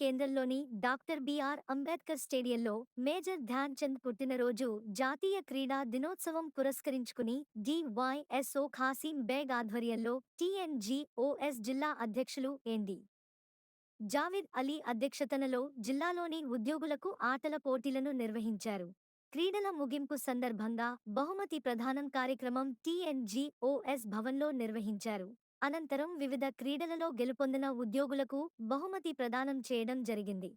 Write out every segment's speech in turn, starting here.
కేంద్రంలోని doctor BR Ambedkar స్టేడియంలో major Dhyan Chand పుట్టినరోజు జాతీయ క్రీడా దినోత్సవం పురస్కరించుకుని డివైఎస్ఓ ఖాసీం బేగ్ ఆధ్వర్యంలో టీఎన్జీఓఎస్ జిల్లా అధ్యక్షులు ఎన్డి జావిద్ అలీ అధ్యక్షతనలో జిల్లాలోని ఉద్యోగులకు ఆటల పోటీలను నిర్వహించారు. క్రీడల ముగింపు సందర్భంగా బహుమతి ప్రదానం కార్యక్రమం టీఎన్జీఓఎస్ భవన్లో నిర్వహించారు. అనంతరం వివిధ క్రీడలలో గెలుపొందిన ఉద్యోగులకు బహుమతి ప్రదానం చేయడం జరిగింది.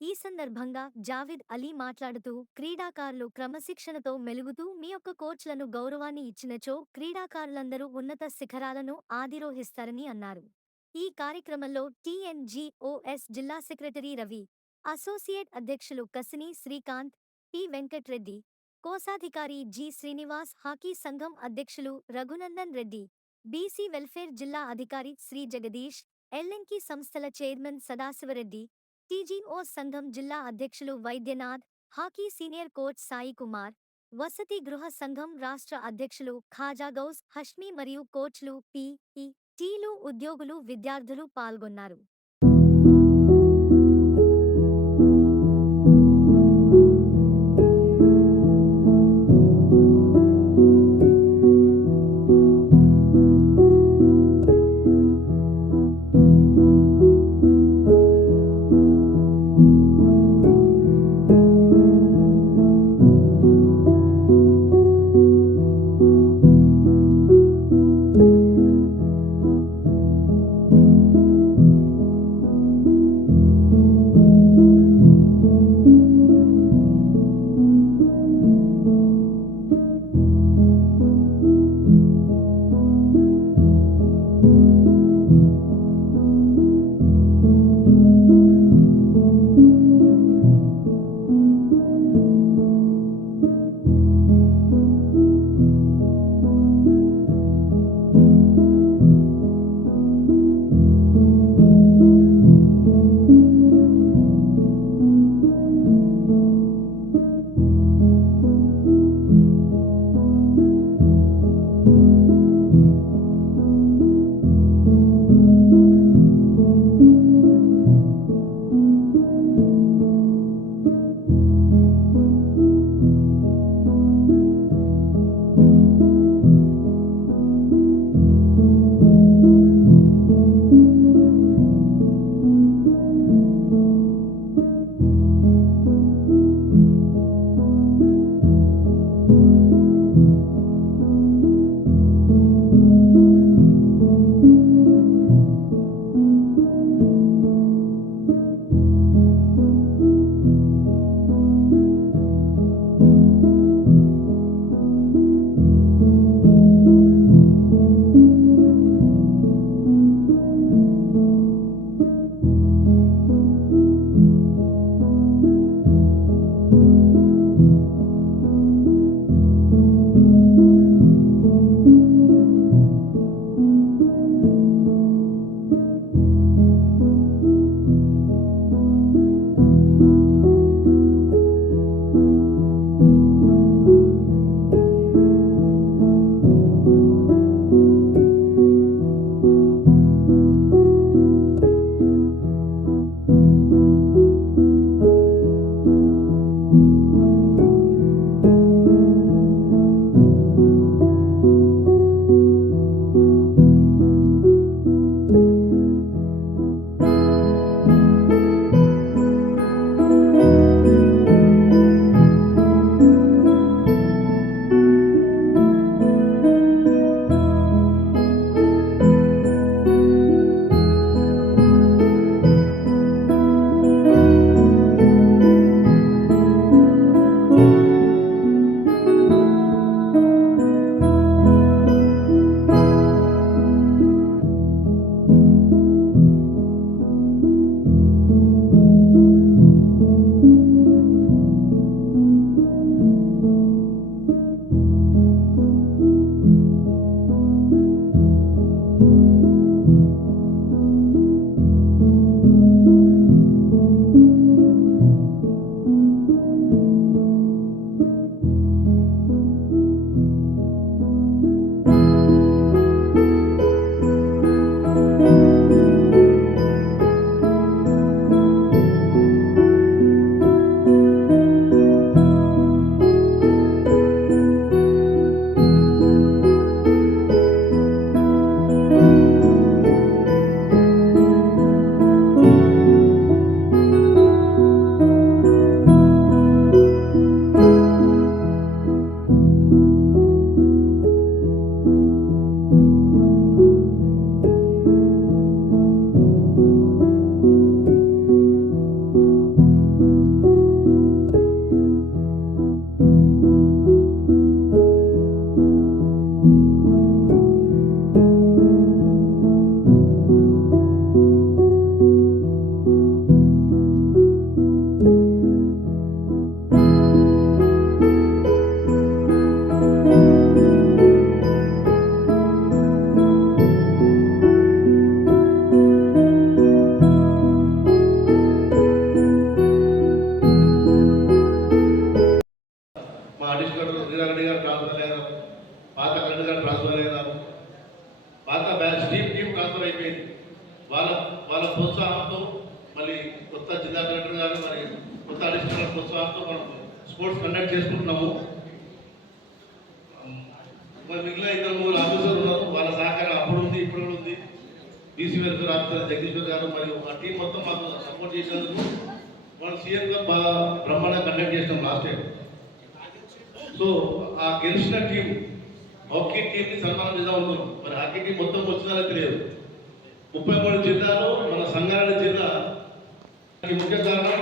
ఈ సందర్భంగా జావిద్ అలీ మాట్లాడుతూ, క్రీడాకారులు క్రమశిక్షణతో మెలుగుతూ మీ యొక్క కోచ్లను గౌరవాన్ని ఇచ్చినచో క్రీడాకారులందరూ ఉన్నత శిఖరాలను ఆధిరోహిస్తారని అన్నారు. ఈ కార్యక్రమంలో టీఎన్జీఓఎస్ జిల్లా సెక్రటరీ రవి, అసోసియేట్ అధ్యక్షులు కసిని శ్రీకాంత్, పి వెంకట్రెడ్డి, కోశాధికారి జి శ్రీనివాస్, హాకీ సంఘం అధ్యక్షులు రఘునందన్ రెడ్డి, బీసీ వెల్ఫేర్ జిల్లా అధికారి శ్రీ జగదీష్, ఎల్ఎన్కి సంస్థల చైర్మన్ సదాశివరెడ్డి, టీజీఓ సంఘం జిల్లా అధ్యక్షులు Vaidyanath, hockey senior coach Sai Kumar, వసతి గృహ సంఘం రాష్ట్ర అధ్యక్షులు ఖాజాగౌస్ హష్మీ మరియు కోచ్లు టీలు ఉద్యోగులు విద్యార్థులు పాల్గొన్నారు. ట్రాన్స్ఫర్ అయ్యారు, పాత కలెక్టర్ గారు ట్రాన్స్ఫర్ అయ్యారు, పాత బ్యాచ్ టీం ట్రాన్స్ఫర్ అయిపోయింది. వాళ్ళ వాళ్ళ ప్రోత్సాహంతో మళ్ళీ కొత్త జిల్లా కలెక్టర్ గారు మరి కొత్త అడిషనల్ ప్రోత్సాహంతో మనం స్పోర్ట్స్ కండక్ట్ చేసుకుంటున్నాము. మరి మిగిలిన 2-3 ఆఫీసర్లు ఉన్నారు, వాళ్ళ సహకారం అప్పుడు ఉంది, ఇప్పుడు ఉంది. బీసీ వెల్ఫేర్ ఆఫీసర్ జగదీశ్వర్ గారు మరియు ఆ టీం మొత్తం మాకు సపోర్ట్ చేసినందుకు మనం సీఎం గారు బాగా బ్రహ్మాండంగా కండక్ట్ చేసినాం లాస్ట్ టైం. సో ఆ గెలిచిన టీం హాకీ టీంని సన్మానం చేద్దాం అనుకున్నాం. మరి హాకీ టీం మొత్తం వచ్చిందో తెలియదు. 33 జిల్లాలో మన సంగారెడ్డి జిల్లా ముఖ్య కారణం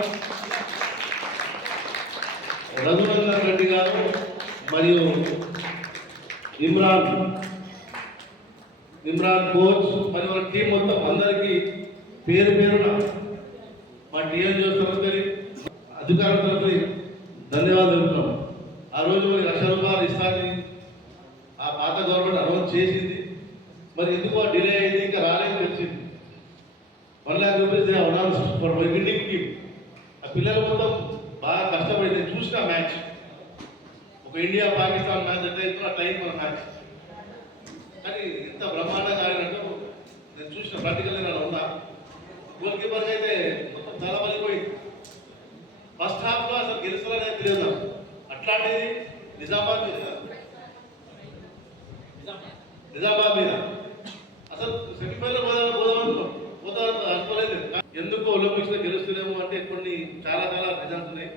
రఘునందన్ రెడ్డి గారు మరియు ఇమ్రాన్ కోచ్ మరి మన టీం మొత్తం అందరికీ పేరు పేరున మా టీఎంజీ తరఫున అధికారుల తరఫున ధన్యవాదాలు తెలుపుతున్నాం. ఆ రోజు మరి ₹1,00,000 ఇస్తానని ఆ పాత గవర్నమెంట్ అనౌన్స్ చేసింది. మరి ఎందుకో డిలే అయింది, ఇంకా రాలేదు తెలిసింది. ₹1,00,000 అనౌన్స్ ఫర్ విన్నింగ్ టీమ్. ఆ పిల్లలు మొత్తం బాగా కష్టపడి నేను చూసిన మ్యాచ్, ఒక ఇండియా పాకిస్తాన్ మ్యాచ్ అంటే ఇప్పుడు అట్లా అయింది మన మ్యాచ్. కానీ ఇంత బ్రహ్మాండంగా ఆడినట్టు నేను చూసిన ప్రాక్టికల్ నేను ఉన్నా. గోల్ కీపర్కి అయితే మొత్తం చాలా పలిపోయింది. ఫస్ట్ హాఫ్లో అసలు గెలుస్తారనే తెలియదు. అట్లాంటిది నిజామాబాద్ మీద అసలు సెమీఫైనల్ పోదాం అనుకోలేదు. ఎందుకు ఒలింపిక్స్లో గెలుస్తున్నాము అంటే కొన్ని చాలా రీజన్స్ ఉన్నాయి.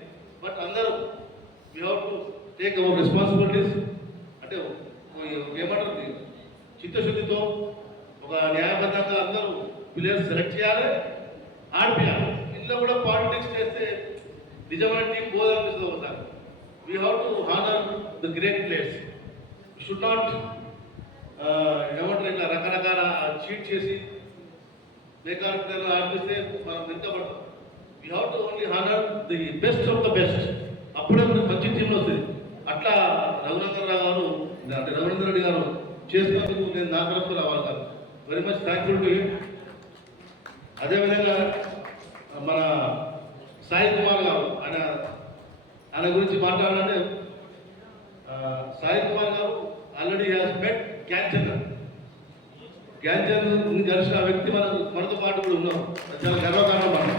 బట్ అందరూ we have to take our responsibilities. అంటే ఏమంటారు, చిత్తశుద్ధితో ఒక న్యాయబద్ధంగా అందరూ ప్లేయర్స్ సెలెక్ట్ చేయాలి, ఆడిపియాలి. ఇంట్లో కూడా పాలిటిక్స్ చేస్తే నిజమైన టీం పోదనిపిస్తుంది ఒకసారి. We have to honour the great players. Should not ఏమంటారు ఇట్లా రకరకాల చీట్ చేసి బేకార్ ప్లేయర్లు ఆడిపిస్తే మనం వెంటబడతాం. We have to only honour the best of the best. అప్పుడే మనకి మంచి టీంలో వస్తుంది. అట్లా రఘునందన్ రావు గారు అంటే రఘునందన్ రెడ్డి గారు చేసినందుకు నేను నా తరఫున రావాలి గారు very much thankful to you. అదేవిధంగా మన సాయి కుమార్ గారు ఆయన గురించి మాట్లాడాలంటే సాయి కుమార్ గారు ఆల్రెడీ హ్యాస్ మెట్ జ్ఞానచంద్ర కలిసిన వ్యక్తి మనతో పాటు కూడా ఉన్నాం. చాలా గర్వకారణం మనం.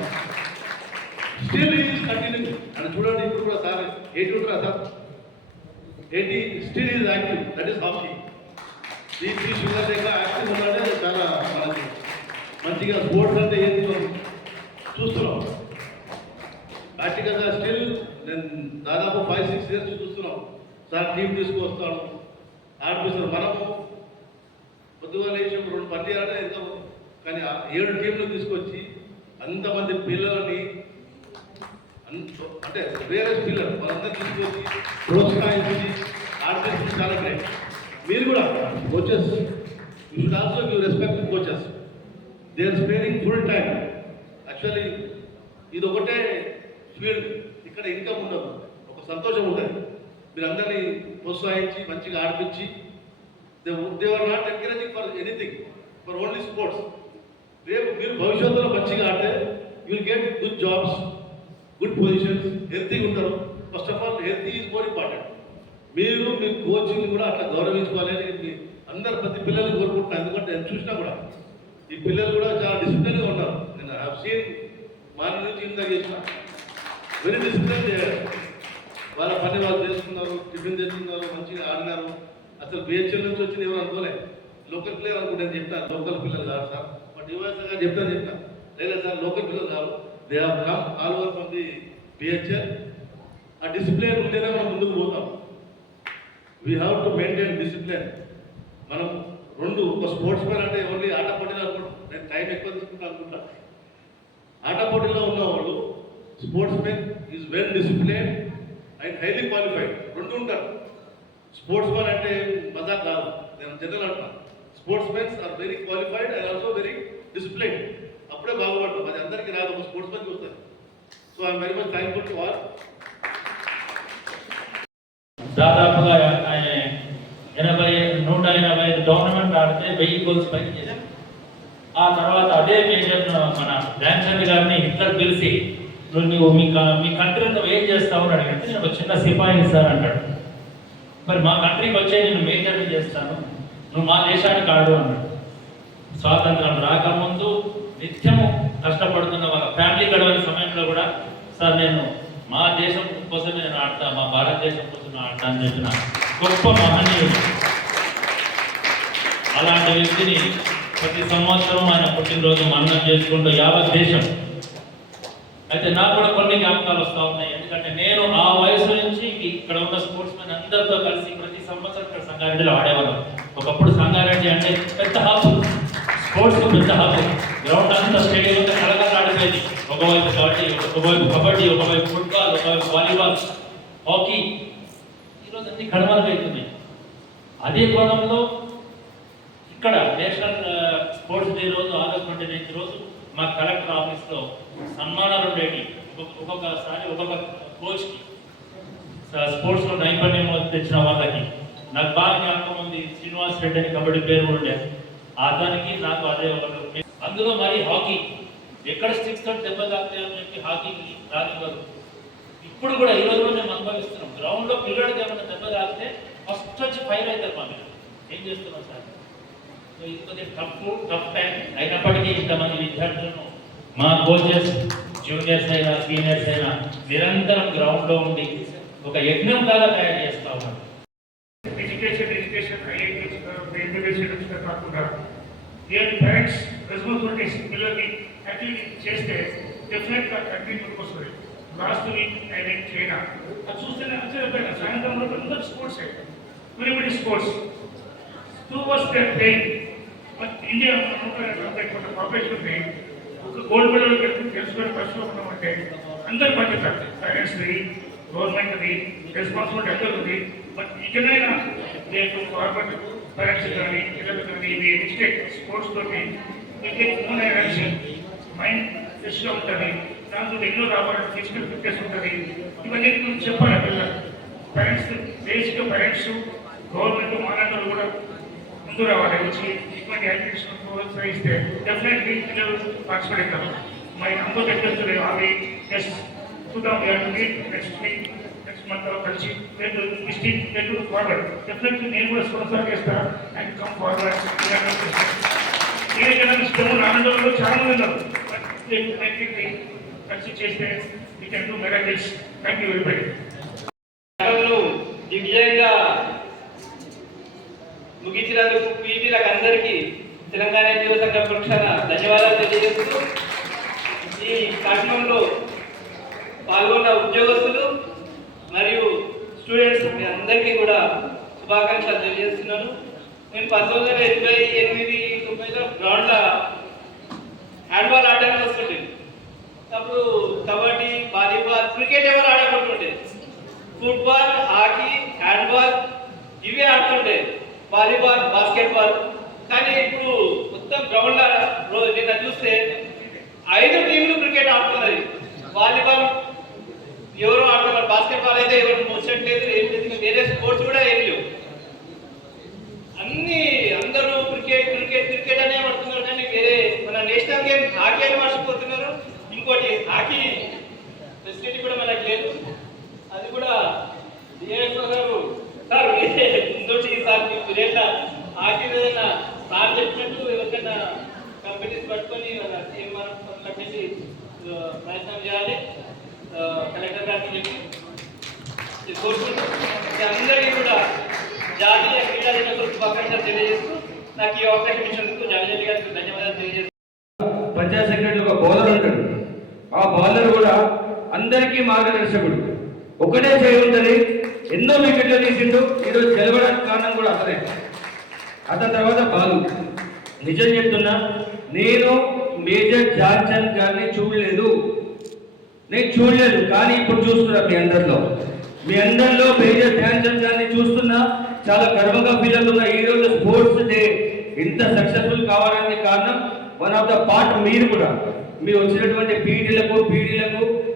స్టిల్ ఈజ్ కంటిన్యూ అని చూడండి. ఇప్పుడు కూడా సార్ 80 ఉంటారా sir, 80 still is active. That is hockey. BP sugar దగ్గర యాక్టివ్ ఉన్నాడే చాలా మనకి మంచిగా స్పోర్ట్స్ అంటే ఏంటి చూస్తున్నాం. ప్రాక్టికల్గా స్టిల్ నేను దాదాపు 5-6 ఇయర్స్ చూస్తున్నాం. సార్ టీం తీసుకొస్తాడు, ఆడిపిస్తారు. మనము పొద్దుగా లేచి 2 పని చేయాలంటే ఎంతో, కానీ 7 టీంలు తీసుకొచ్చి అంతమంది పిల్లలని అంటే వేరే పిల్లలు మనందరూ తీసుకొచ్చి ప్రోత్సహించి ఆడిపిస్తుంది చాలా గ్రేట్. మీరు కూడా coaches, you should also give respect to coaches. They are sparing full time. Actually ఇది ఒకటే ఫీల్డ్, ఇక్కడ ఇన్కమ్ ఉండదు, ఒక సంతోషం ఉంటుంది. మీరు అందరినీ ప్రోత్సహించి మంచిగా ఆడిపించి they are not encouraging for anything, for only sports. రేపు మీరు భవిష్యత్తులో మంచిగా ఆడితే you will get good jobs, good positions, హెల్తీగా ఉంటారు. First of all healthy is more important. మీరు మీ కోచింగ్ కూడా అట్లా గౌరవించుకోవాలని మీ అందరు ప్రతి పిల్లల్ని కోరుకుంటున్నాను. ఎందుకంటే నేను చూసినా కూడా ఈ పిల్లలు కూడా చాలా డిసిప్లిన్గా ఉన్నారు. నేను హ్యావ్ సీన్ మార్నింగ్ నుంచి ఇంత చేసిన వెరీ డిసిప్లిన్ చేయాలి. వాళ్ళ పని వాళ్ళు చేసుకున్నారు, టిఫిన్ చేసుకున్నారు, మంచిగా ఆడినారు. అసలు బిహెచ్ఎల్ నుంచి వచ్చిన ఎవరు అనుకోలే, లోకల్ ప్లేయర్ అనుకుంటే చెప్తాను. లోకల్ పిల్లలు కాదు సార్, బట్ యువగా చెప్తాను లేదా సార్ లోకల్ పిల్లలు కాదు, they have come all over from the BHL. ఆ డిసిప్లిన్ ఉంటేనే మనం ముందుకు పోతాం. We have to maintain discipline. మనం ఒక స్పోర్ట్స్ మ్యాన్ అంటే ఓన్లీ ఆట పోటీలు అనుకుంటాం. నేను టైం ఎక్కువ తీసుకుంటా అనుకుంటా. ఆట పోటీలో ఉన్న వాళ్ళు sports men is well discipline and highly qualified, 2 ఉంటారు. స్పోర్ట్స్ మ్యాన్ అంటే మజా కాదు, నేను జనరల్ అంటున్నాను. Sports mens are very qualified and also very discipline. అప్పుడే బాగుపడతాం. అది అందరికీ రాదు, ఒక స్పోర్ట్స్ మ్యాన్కి వస్తుంది. So I'm very much thankful to all. దాదాపుగా 180 టోర్నమెంట్ ఆడితే 1000 గోల్స్ పైకి చేశాం. ఆ తర్వాత అదే మేజర్ మన ధ్యాన్ చంద్ గారిని ఇద్దరు పిలిచి నువ్వు మీ కంట్రీ నువ్వు ఏం చేస్తావు అని అడిగితే నేను ఒక చిన్న సిపాయి సార్ అంటాడు. మరి మా కంట్రీకి వచ్చే నేను మేజర్ని చేస్తాను, నువ్వు మా దేశానికి ఆడు అన్నాడు. స్వాతంత్రం రాకముందు నిత్యము కష్టపడుతున్న వాళ్ళ ఫ్యామిలీ గడవని సమయంలో కూడా సార్ నేను మా దేశం కోసం నేను ఆడతా, మా భారతదేశం కోసం ఆడతా అని చెప్పిన గొప్ప మహనీయుడు. అలాంటి వ్యక్తిని ప్రతి సంవత్సరం ఆయన పుట్టినరోజు మరణం చేసుకుంటూ యావత్ దేశం. అయితే నాకు కూడా కొన్ని జ్ఞాపకాలు వస్తూ ఉన్నాయి, ఎందుకంటే నేను ఆ వయసు నుంచి ఇక్కడ ఉన్న స్పోర్ట్స్ మెన్ అందరితో కలిసి ప్రతి సంవత్సరం ఇక్కడ సంగారెడ్డిలో ఆడేవాళ్ళం. ఒకప్పుడు సంగారెడ్డి అంటే పెద్ద హబ్, స్పోర్ట్స్ పెద్ద హబ్, గ్రౌండ్ అంతా స్టేడియం అంతా కలకల ఆడిపోయింది. ఒకవైపు కబడ్డీ, ఒకవైపు ఫుట్బాల్, ఒకవైపు వాలీబాల్, హాకీ. ఈరోజు అన్ని కనుమరుగవుతున్నాయి. అదే కోణంలో ఇక్కడ నేషనల్ స్పోర్ట్స్ డే రోజు ఆగస్ట్ 29 రోజు మా కలెక్టర్ ఆఫీస్లో సన్మానాలు ఉండేవి. ఒక్కొక్కసారి ఒక్కొక్క కోచ్కి, స్పోర్ట్స్లో నైపుణ్యం తెచ్చిన వాళ్ళకి. నాకు బాగా జ్ఞాపకం ఉంది, శ్రీనివాస్ రెడ్డి అని కబడ్డీ పేరు ఉండే అతనికి నాకు అదే ఒకరు. అందులో మరి హాకీ ఎక్కడ స్టిక్స్ తోటి దెబ్బ తాకుతాయని చెప్పి హాకీకి రానివ్వరు. ఇప్పుడు కూడా ఈ రోజు మేము అనుభవిస్తున్నాం. గ్రౌండ్లో పిల్లడికి ఏమైనా దెబ్బ తాకితే ఫస్ట్ వచ్చి ఫైర్ అవుతారు మా మీద. ఏం చేస్తున్నాం సార్? సో ఇది కొద్దిగా టఫ్ టైం అయినప్పటికీ ఇంతమంది విద్యార్థులను మా కోచెస్, జూనియర్స్ అయినా సీనియర్స్ అయినా నిరంతరం గ్రౌండ్లో ఉండి ఒక యజ్ఞం లాగా తయారు చేస్తూ ఉన్నారు. ఎడ్యుకేషన్ కాకుండా పేరెంట్స్ రెస్పాన్సిబిలిటీస్ పిల్లల్ని యాక్టివిటీ చేస్తే డెఫినెట్గా కంట్రీ వస్తుంది. Last week I went China, అది చూస్తేనే ఆశ్చర్యపోయినా. సాయంత్రంలో అందరూ sports, everybody sports, 2 hours they playing. But India కొంత పాపులేషన్ ఉంది, ఒక గోల్డ్ మెడల్ తెలుసుకొని ఫస్ట్లో ఉన్నామంటే అందరి బాధ్యత పేరెంట్స్ది, గవర్నమెంట్ది రెస్పాన్సిబిలిటీ అందరూ ఉంది. బట్ ఇకనైనా రేపు గవర్నమెంట్ పేరెంట్స్ కానీ పిల్లలు కానీ ఇది ఎడ్యుకేట్ స్పోర్ట్స్ తోటి మైండ్ ఫ్రెష్గా ఉంటుంది. దాంతో ఎన్నో రావాలంటే ఫిజికల్ ఫిట్నెస్ ఉంటుంది. ఇవన్నీ గురించి చెప్పాలి పిల్లలు. పేరెంట్స్ బేసిక్గా పేరెంట్స్, గవర్నమెంట్, మానవులు కూడా ముందు రావాలి. వచ్చి ఇటువంటి యాక్టివిటీస్ ప్రోత్సహిస్తే డెఫినెట్లీ పిల్లలు పార్టిసిపేట్ అవుతారు. మై అందరూ ఎక్కడ అవి జస్ట్ చూద్దాం. నెక్స్ట్ వీక్ నెక్స్ట్ మంత్ కలిసి డిస్ట్రిక్ట్ ఫార్వర్డ్. డెఫినెట్లీ నేను కూడా స్పాన్సర్ చేస్తా అండ్ కమ్ ఫార్వర్డ్. ఏదైనా ఇష్టము ఆనందంలో చాలా మంది ఉన్నారు. కలిసి చేస్తే we can do miracles. Thank you very much. దివ్యంగా ముగించినందుకు పీటీలకు అందరికీ తెలంగాణ యువ సంఘ పక్షాన ధన్యవాదాలు తెలియజేస్తూ, ఈ కార్యక్రమంలో పాల్గొన్న ఉద్యోగస్తులు మరియు స్టూడెంట్స్ మీ అందరికీ కూడా శుభాకాంక్షలు తెలియజేస్తున్నాను. నేను 1988-90లో గ్రౌండ్లో హ్యాండ్బాల్ ఆడడానికి వస్తుంటే, అప్పుడు కబడ్డీ, వాలీబాల్, క్రికెట్ ఎవరు ఆడకుంటుండే, ఫుట్బాల్, హాకీ, హ్యాండ్బాల్ ఇవే ఆడుతుండే, వాలీబాల్, బాస్కెట్బాల్. కానీ ఇప్పుడు మొత్తం గ్రౌండ్లో నిన్న చూస్తే 5 టీంలు క్రికెట్ ఆడుతున్నది. వాలీబాల్ ఎవరు ఆడుతున్నారు, బాస్కెట్బాల్ అయితే ఎవరు ముచ్చట్లేదు, ఏం లేదు. వేరే స్పోర్ట్స్ కూడా ఏం లేవు. అందరూ క్రికెట్ క్రికెట్ క్రికెట్ అనే పడుతున్నారు. కానీ వేరే మన నేషనల్ గేమ్ హాకీ అని మర్చిపోతున్నారు. ఇంకోటి హాకీ ఫెసిలిటీ కూడా మనకు లేదు. అది కూడా డిఎస్ఓ గారు సార్ ఇంకోటి సార్ మీరేళ్ళ హాకీ ఏదైనా సార్ చెప్పినట్టు ఎవరికైనా కంపెనీస్ పట్టుకొని కట్టేసి ప్రయత్నం చేయాలి. కలెక్టర్ గారికి చెప్పి కోరుకుంటూ అందరికీ కూడా జాతీయ క్రీడా దినోత్సవ శుభాకాంక్షలు తెలియజేస్తూ నాకు ఈ అవకాశం ఇచ్చినందుకు జావేద్ గారికి ధన్యవాదాలు తెలియజేస్తూ. పంచాయత్ సెక్రటరీ ఒక బౌలర్ ఉంటాడు. ఆ బౌలర్ కూడా అందరికీ మార్గదర్శకుడు. ఒకటే చేయవుతుంది, ఎన్నో వికెట్లు తీసిండు. ఈరోజు గెలవడానికి కారణం కూడా అతనే. అతని తర్వాత బాలు. నిజం చెప్తున్నా, నేను మేజర్ ధ్యాన్ చంద్ గారిని చూడలేదు, కానీ ఇప్పుడు చూస్తున్నా మీ అందరిలో మేజర్ ధ్యాన్ చంద్ గారిని చూస్తున్నా. చాలా గర్వంగా ఫీల్ అవుతున్నా. ఈ రోజు స్పోర్ట్స్ డే ఇంత సక్సెస్ఫుల్ కావడానికి కారణం వన్ ఆఫ్ ద పార్ట్ మీరు కూడా. మీరు వచ్చినటువంటి పీడీలకు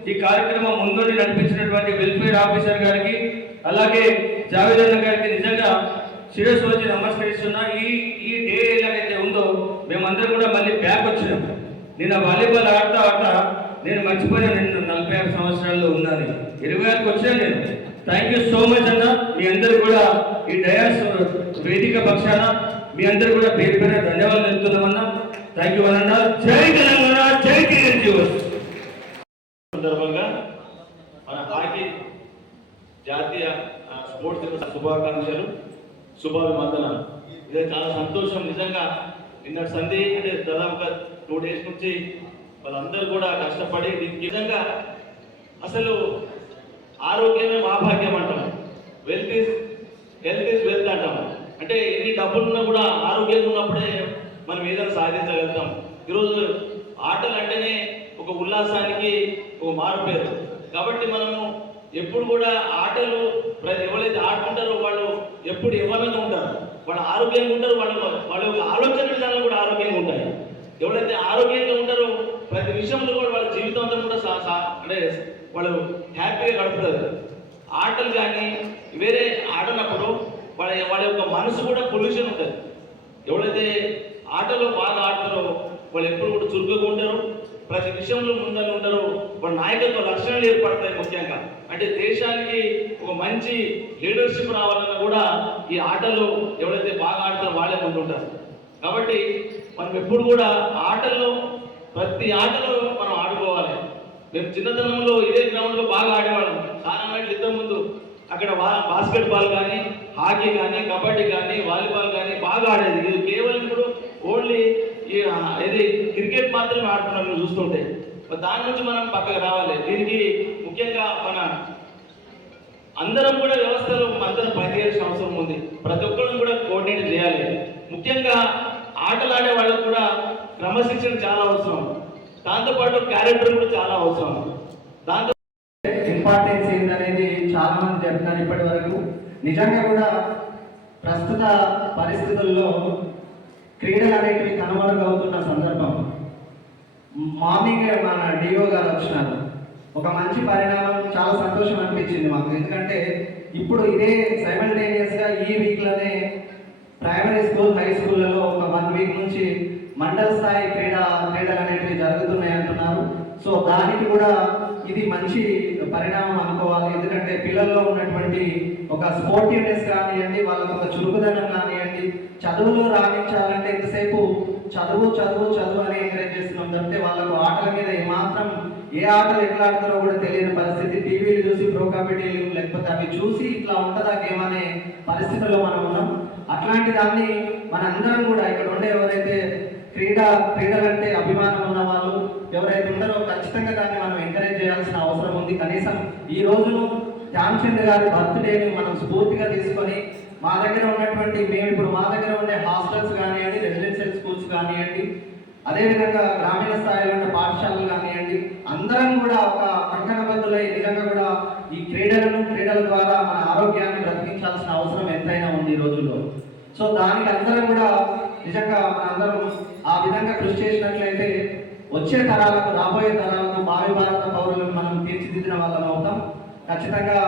ఈ కార్యక్రమం ముందుండి నడిపించినటువంటి వెల్ఫేర్ ఆఫీసర్ గారికి, అలాగే జావేద్ అన్న గారికి నిజంగా శిరస్సు వచ్చి నమస్కరిస్తున్నా. ఈ డే ఎలాగైతే ఉందో మేమందరం కూడా మళ్ళీ బ్యాక్ వచ్చినాం. నిన్న వాలీబాల్ ఆడతా నేను మర్చిపోయినా, నేను 46 సంవత్సరాల్లో ఉన్నాను. 26కి వచ్చాను నేను. థ్యాంక్ యూ సో మచ్ అన్న. మీ అందరు కూడా ఈ డయాస్ వేదిక పక్షాన మీ అందరు కూడా పేరు పేరు ధన్యవాదాలు తెలుపుతున్నామన్నా. థ్యాంక్ యూ అన్న. జై తెలంగాణ, జై టీఎన్జీ. సందర్భంగా మన హాకీ జాతీయ స్పోర్ట్స్ శుభాకాంక్షలు, శుభాభివందనాలు. ఇది చాలా సంతోషం నిజంగా. నిన్న సంధి అంటే దాదాపుగా 2 days నుంచి వాళ్ళందరూ కూడా కష్టపడి దీనికి నిజంగా అసలు ఆరోగ్యమే మహాభాగ్యం అంటాం. హెల్త్ ఈజ్ వెల్త్ అంటాం. అంటే ఎన్ని డబ్బులున్నా కూడా ఆరోగ్యంగా ఉన్నప్పుడే మనం ఏదైనా సాధించగలుగుతాం. ఈరోజు ఆటలు అంటేనే ఒక ఉల్లాసానికి ఒక మారుపేరు. కాబట్టి మనము ఎప్పుడు కూడా ఆటలు ఎవరైతే ఆడుకుంటారో వాళ్ళు ఎప్పుడు యవ్వనంగా ఉంటారు, వాళ్ళు ఆరోగ్యంగా ఉంటారు, వాళ్ళ యొక్క ఆలోచన విధానాలు కూడా ఆరోగ్యంగా ఉంటాయి. ఎవరైతే ఆరోగ్యంగా ఉంటారో ప్రతి విషయంలో కూడా వాళ్ళ జీవితాంతం కూడా అంటే వాళ్ళు హ్యాపీగా గడుపుతారు. ఆటలు కానీ వేరే ఆడినప్పుడు వాళ్ళ యొక్క మనసు కూడా పొల్యూషన్ ఉంటుంది. ఎవరైతే ఆటలో బాగా ఆడతారో వాళ్ళు ఎప్పుడు కూడా చురుకుగా ఉంటారు, ప్రతి విషయంలో ముందని ఉంటారు. వాళ్ళ నాయకత్వ లక్షణాలు ఏర్పడతాయి. ముఖ్యంగా అంటే దేశానికి ఒక మంచి లీడర్షిప్ రావాలన్నా కూడా ఈ ఆటలు ఎవరైతే బాగా ఆడతారో వాళ్ళే ముందుంటారు. కాబట్టి మనం ఎప్పుడు కూడా ఆటల్లో ప్రతి ఆటలో మనం ఆడుకోవాలి. మేము చిన్నతనంలో ఇదే గ్రౌండ్లో బాగా ఆడేవాళ్ళం. చాలా నాటి ఇంతకు ముందు అక్కడ బాస్కెట్బాల్ కానీ, హాకీ కానీ, కబడ్డీ కానీ, వాలీబాల్ కానీ బాగా ఆడేది. ఇది కేవలం ఇప్పుడు ఓన్లీ ఇది క్రికెట్ మాత్రమే ఆడుతున్నాం మీరు చూస్తుంటే. దాని నుంచి మనం పక్కకు రావాలి. దీనికి ముఖ్యంగా మన అందరం కూడా వ్యవస్థలో అందరం పనిచేయాల్సిన అవసరం ఉంది. ప్రతి ఒక్కరు కూడా కోఆర్డినేట్ చేయాలి. ముఖ్యంగా ఆటలాడే వాళ్ళకు కూడా క్రమశిక్షణ చాలా అవసరం. దాంతోపాటు క్యారెక్టర్ కూడా చాలా అవసరం. దాంతో ఇంపార్టెన్స్ ఏందనేది చాలా మంది చెప్తున్నారు ఇప్పటి వరకు. నిజంగా కూడా ప్రస్తుత పరిస్థితుల్లో క్రీడలు అనేటివి కనుమరుగవుతున్న సందర్భం. మార్నింగ్ మన డిఓ గారు వచ్చినారు. ఒక మంచి పరిణామం, చాలా సంతోషం అనిపించింది మాకు. ఎందుకంటే ఇప్పుడు ఇదే సైమల్టేనియస్గా ఈ వీక్లోనే ప్రైమరీ స్కూల్, హై స్కూళ్ళలో ఒక 1 week నుంచి మండల స్థాయి క్రీడలు అనేటివి జరుగుతున్నాయి అంటున్నారు. సో దానికి కూడా ఇది మంచి పరిణామం అనుకోవాలి. ఎందుకంటే పిల్లల్లో ఉన్నటువంటి ఒక స్పోర్టివ్నెస్ కానివ్వండి, వాళ్ళకు ఒక చురుకుదనం కానివ్వండి, చదువులో రాణించాలంటే ఎంతసేపు చదువు చదువు చదువు అని ఎంకరేజ్ చేస్తున్నాం తప్పితే వాళ్ళకు ఆటల మీద ఏమాత్రం ఏ ఆటలు ఎట్లా ఆడతారో కూడా తెలియని పరిస్థితి. టీవీలు చూసి ప్రో కబడ్డీలు లేకపోతే అవి చూసి ఇట్లా ఉంటుందా గేమ్ అనే పరిస్థితుల్లో మనం ఉన్నాం. అట్లాంటి దాన్ని మనందరం కూడా ఇక్కడ ఉండే ఎవరైతే క్రీడలంటే అభిమానం ఉన్న వాళ్ళు ఎవరైతే ఉన్నారో ఖచ్చితంగా దాన్ని మనం ఎంకరేజ్ చేయాల్సిన అవసరం ఉంది. కనీసం ఈ రోజును ధ్యాన్ చంద్ గారి బర్త్డేని మనం స్ఫూర్తిగా తీసుకొని మా దగ్గర ఉన్నటువంటి మా దగ్గర ఉండే హాస్టల్స్ కానివ్వండి, రెసిడెన్షియల్ స్కూల్స్ కానివ్వండి, అదేవిధంగా గ్రామీణ స్థాయిలో ఉన్న పాఠశాలలు కానివ్వండి, అందరం కూడా ఒక కంకణబద్ధులై నిజంగా కూడా ఈ క్రీడల ద్వారా మన ఆరోగ్యాన్ని బ్రతికించాల్సిన అవసరం ఎంతైనా ఉంది ఈ రోజుల్లో. సో దానికి అందరం కూడా నిజంగా మనందరం ఆ విధంగా కృషి చేసినట్లయితే వచ్చే తరాలకు, రాబోయే తరాలకు భావి భారత పౌరులను మనం తీర్చిదిద్దిన వాళ్ళం అవుతాం. ఖచ్చితంగా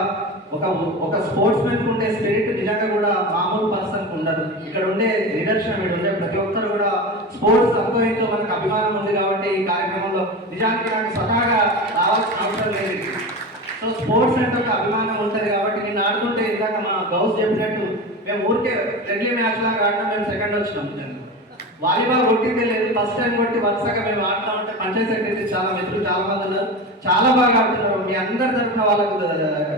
ఒక స్పోర్ట్స్ మెన్ ఉండే స్పిరిట్ నిజంగా కూడా మామూలు పర్సన్ ఉండదు. ఇక్కడ ఉండే నిదర్శనం, ఇక్కడ ఉండే ప్రతి ఒక్కరు కూడా స్పోర్ట్స్ ఎంతో మనకు అభిమానం ఉంది కాబట్టి ఈ కార్యక్రమంలో నిజానికి నాకు స్వతహాగా రావాల్సిన అవసరం లేదు. సో స్పోర్ట్స్ అంటే ఒక అభిమానం ఉంటుంది కాబట్టి నేను ఆడుతుంటే ఇందాక మా గౌస్ చెప్పినట్టు మేము ఊరికే ఫ్రెండ్లీ మ్యాచ్ లాగా ఆడినా మేము సెకండ్ వచ్చినాం. వాలీబాల్ కొట్టిందే లేదు, ఫస్ట్ టైం కొట్టి వరుసగా మేము ఆడుతూ ఉంటే పంచాయతీ సెక్రటరీ చాలా మిత్రులు చాలా మంది ఉన్నారు, చాలా బాగా ఆడుతున్నారు. మీ అందరి తరఫున వాళ్ళకు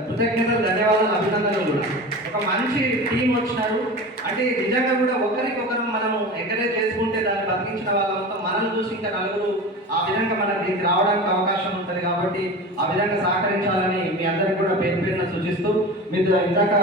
కృతజ్ఞతలు, ధన్యవాదాలు, అభినందనలు కూడా. ఒక మంచి టీం వచ్చినారు అంటే నిజంగా కూడా ఒకరికొకరు మనము ఎంకరేజ్ చేసుకుంటే దాన్ని బతికించిన వాళ్ళంతా మనల్ని చూసి ఇంకా నలుగురు ఆ విధంగా మనకు దీనికి రావడానికి అవకాశం ఉంటుంది. కాబట్టి ఆ విధంగా సహకరించాలని మీ అందరికి కూడా పేరు పేరున సూచిస్తూ మీరు ఇందాక